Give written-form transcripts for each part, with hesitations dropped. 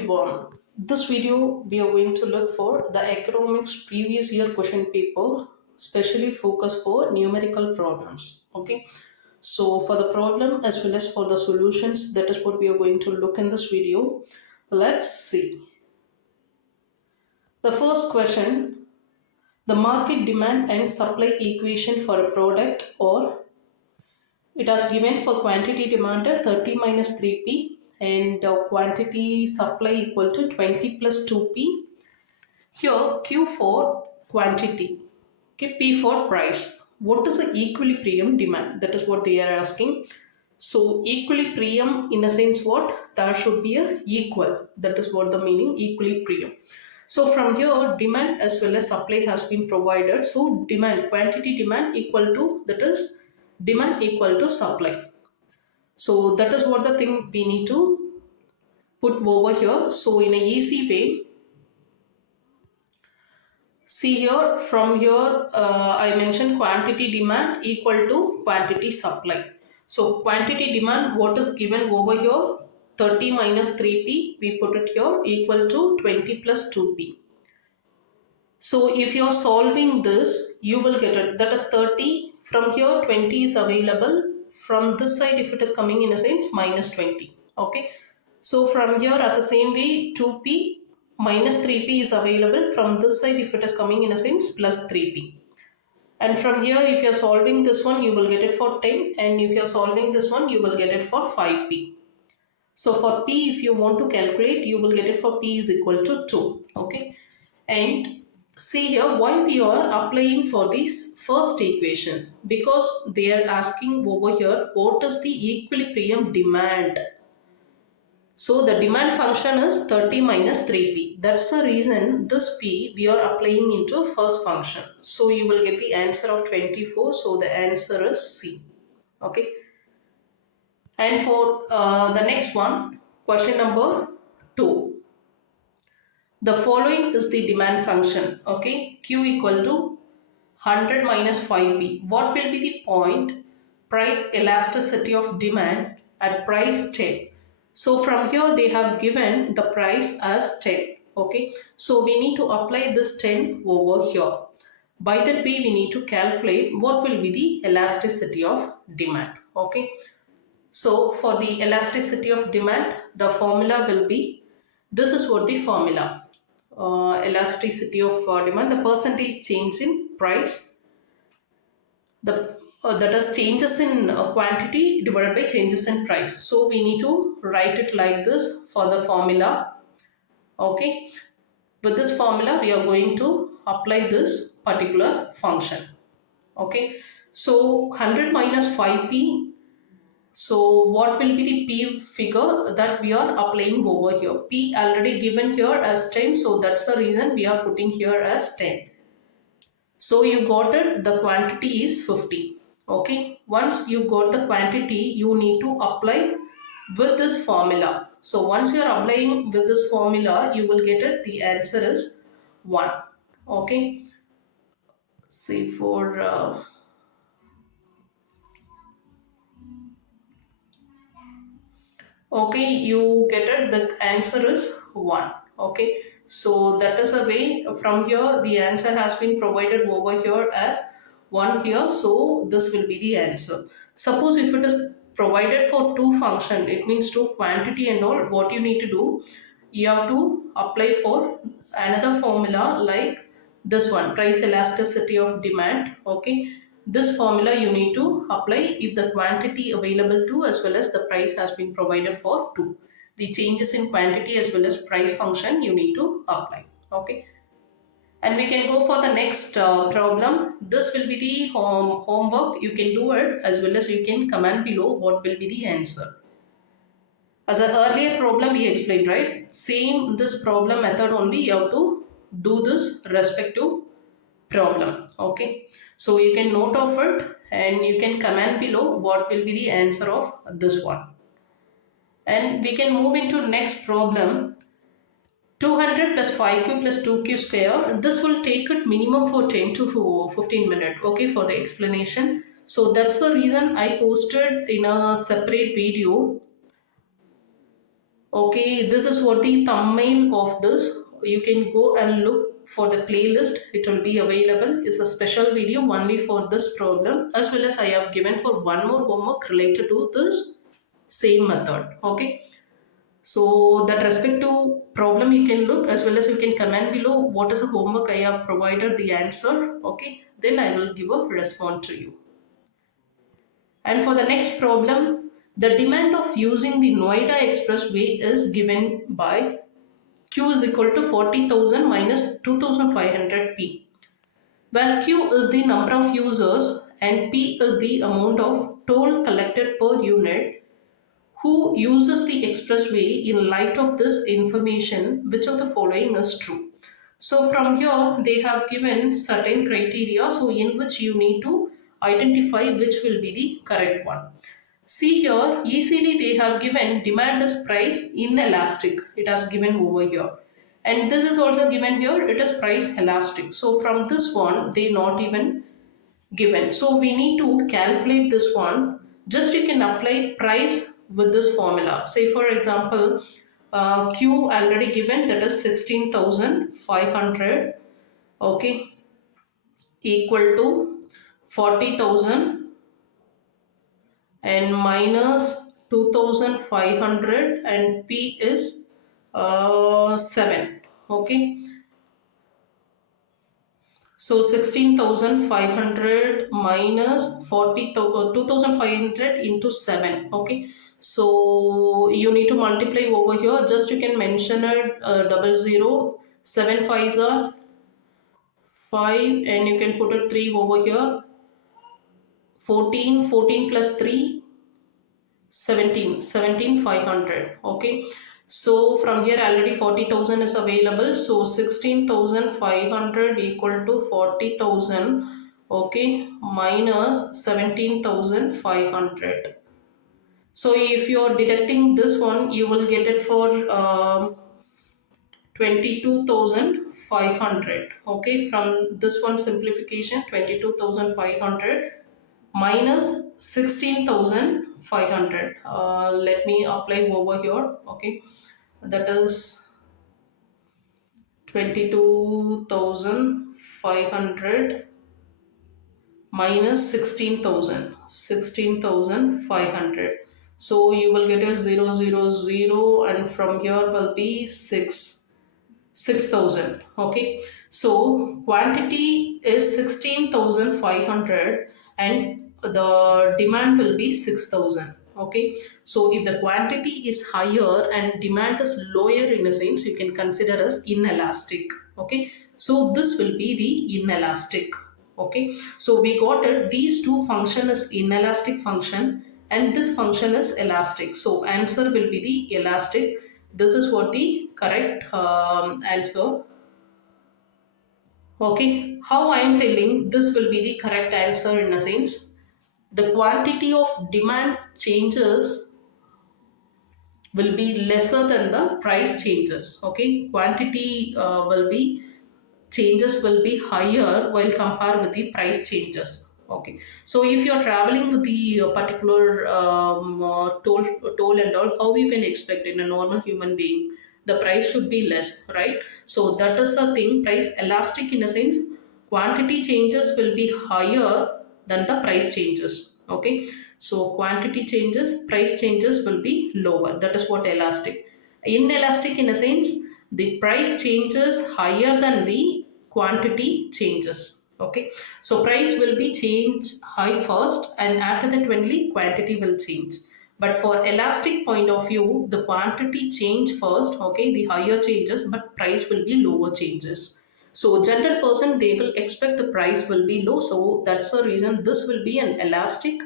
everyone. This video we are going to look for the economics previous year question paper, specially focused for numerical problems. Okay, so for the problem as well as for the solutions, that is what we are going to look in this video. Let's see. The first question: the market demand and supply equation for a product, or it has given for quantity demanded 30 minus 3p and quantity supply equal to 20 plus 2p. Here Q for quantity, okay, P for price. What is the equilibrium demand? That is what they are asking. So equilibrium in a sense what? There should be a equal. That is what the meaning equilibrium. So from here demand as well as supply has been provided. So demand, quantity demand equal to, that is demand equal to supply. So that is what the thing we need to put over here. So in a easy way, see here, from here I mentioned quantity demand equal to quantity supply. So quantity demand, what is given over here, 30 minus 3p, we put it here, equal to 20 plus 2p. So if you are solving this, you will get it. That is 30. From here, 20 is available. From this side, if it is coming in a sense, minus 20. Okay. So from here, as the same way, 2p minus 3p is available. From this side, if it is coming in a sense, plus 3p. And from here, if you are solving this one, you will get it for 10. And if you are solving this one, you will get it for 5p. So for p, if you want to calculate, you will get it for p is equal to 2. Okay. And see here why we are applying for this first equation, because they are asking over here what is the equilibrium demand. So the demand function is 30 minus 3p. That's the reason this p we are applying into first function. So you will get the answer of 24. So the answer is C. Okay. And for the next one, question number 2. The following is the demand function. Okay, Q equal to 100 minus 5p. What will be the point price elasticity of demand at price 10? So from here they have given the price as 10. Okay, so we need to apply this 10 over here. By that way we need to calculate what will be the elasticity of demand. Okay, so for the elasticity of demand, the formula will be, this is what the formula, elasticity of demand, the percentage change in price, the that is changes in quantity divided by changes in price. So we need to write it like this for the formula. Okay, with this formula we are going to apply this particular function. Okay, so 100 minus 5p. So what will be the P figure that we are applying over here? P already given here as 10. So that's the reason we are putting here as 10. So you got it. The quantity is 50. Okay. Once you got the quantity, you need to apply with this formula. So once you are applying with this formula, you will get it. The answer is 1. Okay. See for... okay, you get it, the answer is 1. Okay, so that is a way. From here the answer has been provided over here as 1 here, so this will be the answer. Suppose if it is provided for 2 function, it means 2 quantity and all, what you need to do, you have to apply for another formula like this one, price elasticity of demand. Okay, this formula you need to apply if the quantity available to as well as the price has been provided for 2. The changes in quantity as well as price function you need to apply. Okay, and we can go for the next problem. This will be the homework. You can do it as well as you can comment below what will be the answer. As an earlier problem we explained, right? Same this problem method only, you have to do this respective problem. Okay, so you can note of it and you can comment below what will be the answer of this one. And we can move into next problem. 200 plus 5q plus 2q square. This will take it minimum for 10 to 15 minutes. Okay, for the explanation. So that's the reason I posted in a separate video Okay, this is what the thumbnail of this. You can go and look for the playlist. It will be available. It's a special video only for this problem, as well as I have given for one more homework related to this same method. Okay. So that respective problem you can look, as well as you can comment below what is the homework I have provided the answer. Okay. Then I will give a response to you. And for the next problem, the demand of using the Noida expressway is given by Q is equal to 40,000 minus 2,500 P, where Q is the number of users and P is the amount of toll collected per unit who uses the expressway. In light of this information, which of the following is true? So from here they have given certain criteria, so in which you need to identify which will be the correct one. See here, easily they have given demand is price inelastic. It has given over here. And this is also given here, it is price elastic. So from this one, they not even given. So we need to calculate this one. Just you can apply price with this formula. Say for example, Q already given, that is 16,500, okay, equal to 40,000 and minus 2,500 and P is 7. Okay, so 16,500 minus 2,500 into 7. Okay, so you need to multiply over here. Just you can mention it, double zero, 7 fives are 5, and you can put it 3 over here. 14, 14 plus 3, 17, 17,500. Okay, so from here already 40,000 is available, so 16,500 equal to 40,000, okay, minus 17,500. So if you are deducting this one, you will get it for 22,500. Okay, from this one simplification, 22,500 minus 16,500. Let me apply over here. Okay, that is 22,500 minus 16,000, 16,500. So you will get a 0, 0, 0, and from here will be 6,000. Okay, so quantity is 16,500 and the demand will be 6,000. Okay, so if the quantity is higher and demand is lower, in a sense you can consider as inelastic. Okay, so this will be the inelastic. Okay, so we got it, these two function is inelastic function and this function is elastic, so answer will be the elastic. This is what the correct answer. Okay, how I am telling this will be the correct answer, in a sense the quantity of demand changes will be lesser than the price changes. Okay, quantity will be changes will be higher while compared with the price changes. Okay, so if you're traveling with the particular toll and all, how you can expect in a normal human being the price should be less, right? So that is the thing, price elastic, in a sense quantity changes will be higher than the price changes. Okay, so quantity changes, price changes will be lower. That is what elastic. Inelastic, in a sense the price changes higher than the quantity changes. Okay, so price will be changed high first and after that only quantity will change. But for elastic point of view, the quantity change first, okay, the higher changes, but price will be lower changes. So general person, they will expect the price will be low, so that's the reason this will be an elastic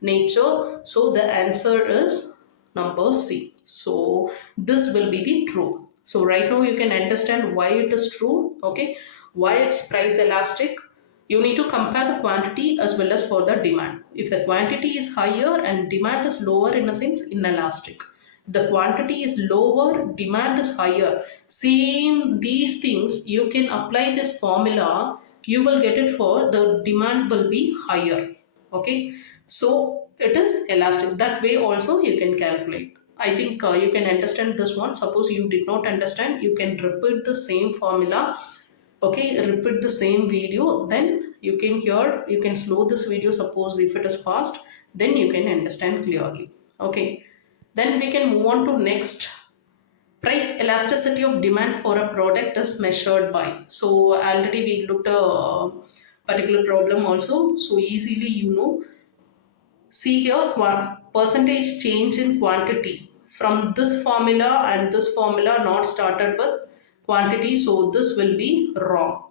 nature. So the answer is number C. So this will be the true. So right now you can understand why it is true. Okay, why it's price elastic. You need to compare the quantity as well as for the demand. If the quantity is higher and demand is lower, in a sense inelastic. The quantity is lower, demand is higher. Seeing these things, you can apply this formula, you will get it for the demand will be higher. Okay, so it is elastic. That way also you can calculate. I think you can understand this one. Suppose you did not understand, you can repeat the same formula. Okay, repeat the same video. Then you can hear, you can slow this video. Suppose if it is fast, then you can understand clearly. Okay, then we can move on to next. Price elasticity of demand for a product is measured by. So already we looked a particular problem also. So easily see here percentage change in quantity from this formula and this formula not started with quantity, so this will be wrong.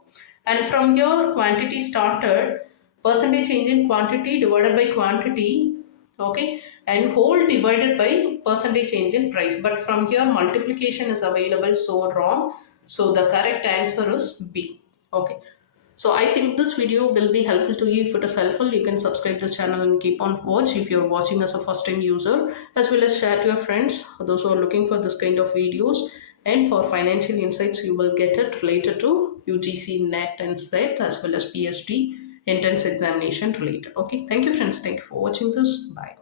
And from here quantity started, percentage change in quantity divided by quantity, okay, and whole divided by percentage change in price. But from here multiplication is available, so wrong. So the correct answer is B. Okay. So I think this video will be helpful to you. If it is helpful, you can subscribe to the channel and keep on watch if you're watching as a first time user, as well as share to your friends, those who are looking for this kind of videos. And for financial insights, you will get it related to UGC, NET and SET, as well as PhD entrance examination related. Okay, thank you friends. Thank you for watching this. Bye.